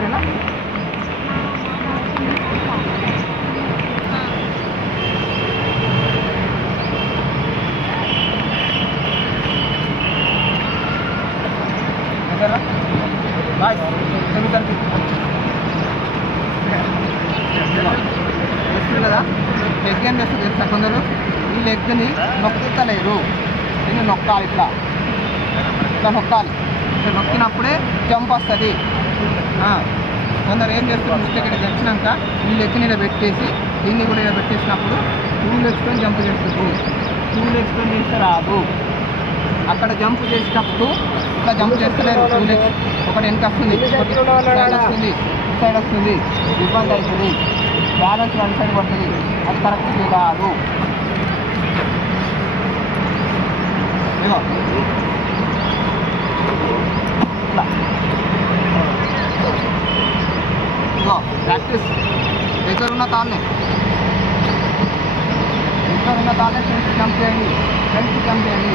సరేనా? బాయ్ వస్తుంది కదా. లెగ్ ఏం చేస్తుంది తెలుసా కొందరు? ఈ లెగ్ని నొక్కుతలేరు, దీన్ని నొక్కాలి. ఇట్లా ఇట్లా నొక్కాలి. ఇట్లా నొక్కినప్పుడే జంప్ వస్తుంది. కొందరు ఏం చేస్తారు, మిస్టేక్ ఇక్కడ తెచ్చినాక ఈ లెగ్ని ఇలా పెట్టేసి దీన్ని కూడా ఇలా పెట్టేసినప్పుడు 2 లెగ్స్తో జంప్ చేస్తారు. 2 లెగ్స్తో చేస్తే రాదు. అక్కడ జంప్ చేసేటప్పుడు ఇట్లా జంప్ చేస్తలేదు. 2 లెగ్స్ ఒకటి వెనక వస్తుంది, సైడ్ వస్తుంది, సైడ్ వస్తుంది, ఇబ్బంది అవుతుంది. బ్యాలెన్స్ 1 సైడ్ పడుతుంది, అది కరెక్ట్ కాదు. ఇగో ఇట్లా ఇగో ప్రాక్టీస్. దగ్గరున్న తాళ్ళే ఫ్రెండ్స్ జంప్ చేయండి, ఫ్రెండ్స్ జంప్ చేయండి.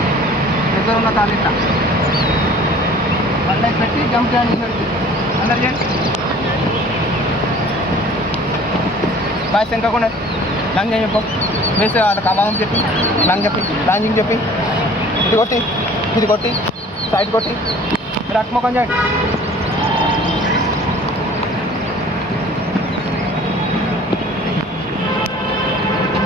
దగ్గరున్న తాళ్ళు ఇట్లా మళ్ళీ పెట్టి జంప్ చేయండి. అందరు చేయండి. బాయ్ ఇంకా లాంగ్ చేయండి. చెప్పు వేసే వాళ్ళకి అమామం చెప్పి లాంగ్ చెప్పి లాంగింగ్ చెప్పి ఇది కొట్టి సైడ్ కొట్టి మీరు అట్మొక్కం చేయండి.